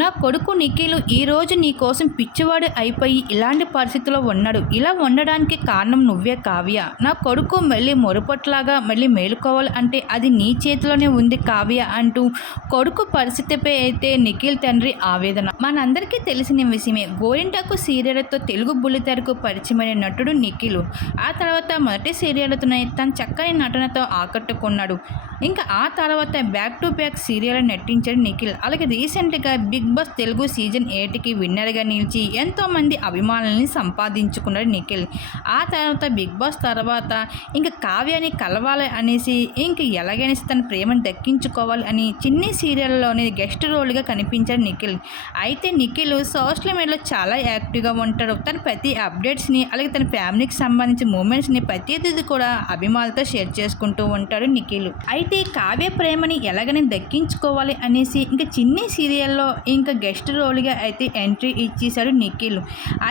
నా కొడుకు నిఖిలు ఈరోజు నీ కోసం పిచ్చివాడు అయిపోయి ఇలాంటి పరిస్థితిలో ఉన్నాడు. ఇలా ఉండడానికి కారణం నువ్వే కావ్య. నా కొడుకు మళ్ళీ మొరపట్లాగా మళ్ళీ మేలుకోవాలి అంటే అది నీ చేతిలోనే ఉంది కావ్య అంటూ కొడుకు పరిస్థితిపై అయితే నిఖిల్ తండ్రి ఆవేదన. మనందరికీ తెలిసిన విషయమే గోరింటాకు సీరియల్తో తెలుగు బుల్లితెరకు పరిచయమైన నటుడు నిఖిల్. ఆ తర్వాత మొదటి సీరియల్తోనే తన చక్కని నటనతో ఆకట్టుకున్నాడు. ఇంకా ఆ తర్వాత బ్యాక్ టు బ్యాక్ సీరియల్ నటించాడు నిఖిల్. అలాగే రీసెంట్గా బిగ్ బాస్ తెలుగు సీజన్ ఎయిట్కి విన్నర్గా నిలిచి ఎంతోమంది అభిమానులని సంపాదించుకున్నాడు నిఖిల్. ఆ తర్వాత బిగ్ బాస్ తర్వాత ఇంకా కావ్యాన్ని కలవాలి అనేసి ఇంక ఎలాగైనా తన ప్రేమను దక్కించుకోవాలి అని చిన్ని సీరియల్లోనే గెస్ట్ రోల్గా కనిపించాడు నిఖిల్. అయితే నిఖిల్ సోషల్ మీడియాలో చాలా యాక్టివ్గా ఉంటాడు. తన ప్రతి అప్డేట్స్ని అలాగే తన ఫ్యామిలీకి సంబంధించిన మూమెంట్స్ని ప్రతిదీ కూడా అభిమానులతో షేర్ చేసుకుంటూ ఉంటాడు నిఖిల్. అయితే అయితే కావ్య ప్రేమని ఎలాగని దక్కించుకోవాలి అనేసి ఇంకా చిన్ని సీరియల్లో ఇంకా గెస్ట్ రోల్గా అయితే ఎంట్రీ ఇచ్చేశాడు నిఖిల్.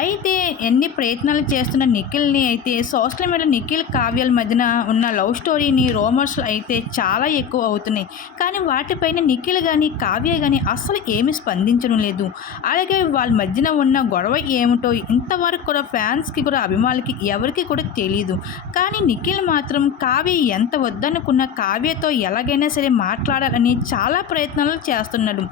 అయితే ఎన్ని ప్రయత్నాలు చేస్తున్న నిఖిల్ని అయితే సోషల్ మీడియా నిఖిల్ కావ్యాల మధ్యన ఉన్న లవ్ స్టోరీని రోమర్స్లు అయితే చాలా ఎక్కువ అవుతున్నాయి. కానీ వాటిపైన నిఖిల్ కానీ కావ్య కానీ అస్సలు ఏమి స్పందించడం లేదు. అలాగే వాళ్ళ మధ్యన ఉన్న గొడవ ఏమిటో ఇంతవరకు కూడా ఫ్యాన్స్కి కూడా అభిమానులకి ఎవరికి కూడా తెలియదు కానీ నిఖిల్ మాత్రం కావ్య ఎంత వద్దనుకున్న కావ్యతో ఎలాగైనా సరే మాట్లాడాలని చాలా ప్రయత్నాలు చేస్తున్నాడు.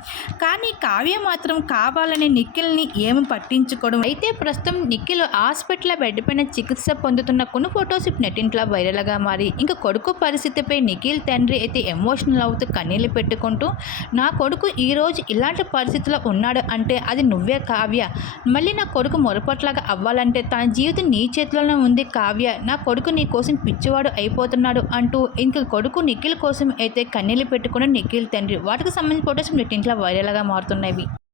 కానీ కావ్య మాత్రం కావాలని నిఖిల్ని ఏమి పట్టించుకోవడం అయితే ప్రస్తుతం నిఖిల్ హాస్పిటల్ బెడ్ పైన చికిత్స పొందుతున్న కొన్ని ఫొటోస్ ఇప్పుడు నెట్టింట్లో వైరల్గా మారి ఇంకా కొడుకు పరిస్థితిపై నిఖిల్ తండ్రి అయితే ఎమోషనల్ అవుతూ కన్నీళ్ళు పెట్టుకుంటూ నా కొడుకు ఈరోజు ఇలాంటి పరిస్థితిలో ఉన్నాడు అంటే అది నువ్వే కావ్య. మళ్ళీ నా కొడుకు మొరపట్లాగా అవ్వాలంటే తన జీవితం నీ చేతిలోనే ఉంది కావ్య. నా కొడుకు నీ కోసం పిచ్చివాడు అయిపోతున్నాడు అంటూ ఇంక కొడుకు నిఖిల్ కోసం అయితే కన్నీళ్ళు పెట్టుకుని నిఖిల్ తండ్రి వాటికి సంబంధించిన ఫొటోస్ నెట్టింట్లో వైరల్గా మారుతున్నాయి